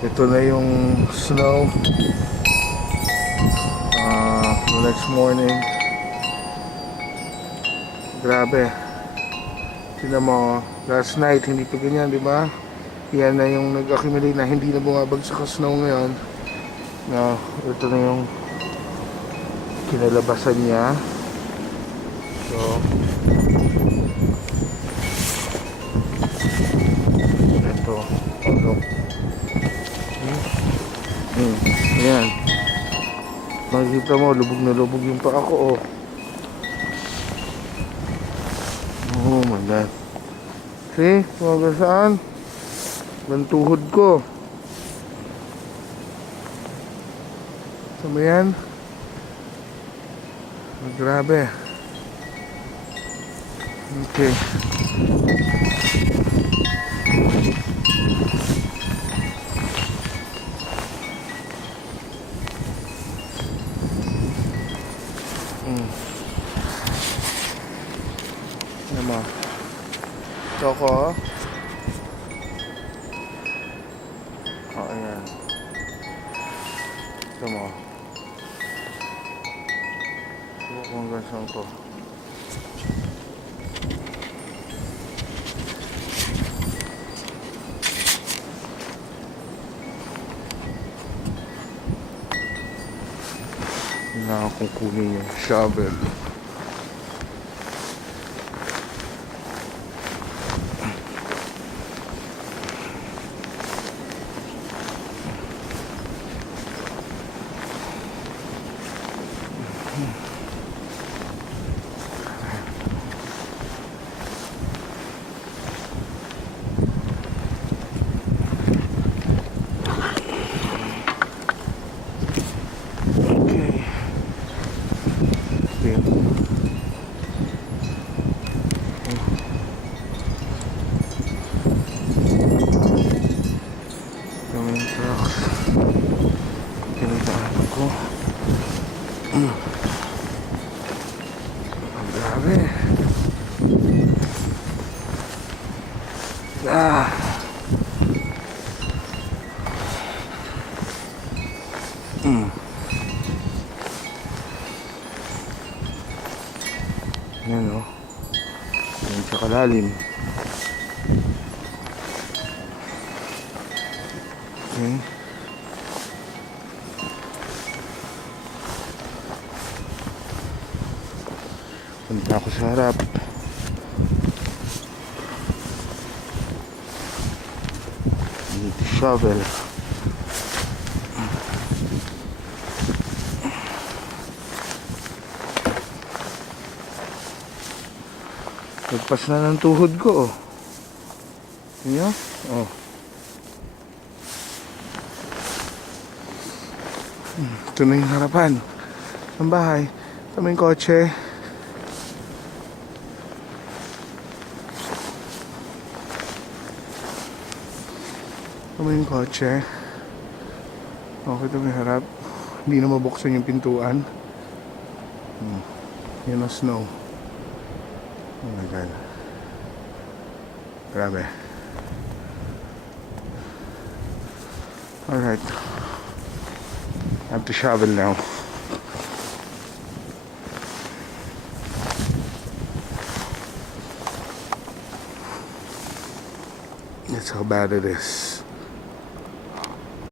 Ito na yung snow. Next morning. Grabe. Tingnan mo, last night hindi pa ganyan, di ba? Yan na yung nag-accumulate na hindi na bumabagsak ang snow ngayon. No, ito na yung kinalabasan niya. So, ito. Look. Ayan. Makikita mo, lubog na lubog yung paa ko, oh. Oh my God. See? Huwag saan? Ang tuhod ko. Sama yan? Oh, grabe. Okay. Ano mo? Choco. Oh, ayan. Ito mo. Ito kung hanggang saan ko. Kailangan kong kunin yung shovel. Grabe. Yan, oh. Yan sa kalalim. Okay. Punta ako sa harap. Need to shovel. Nagpas na ng tuhod ko, oh. Yan, oh. Ito na yung harapan ng bahay. Ito may kotse. Ito may kotse. Okay, ito may harap. Hindi na mabuksan yung pintuan. Yan ang snow. Oh my God. Grabe. Alright. I have to shovel now. That's how bad it is.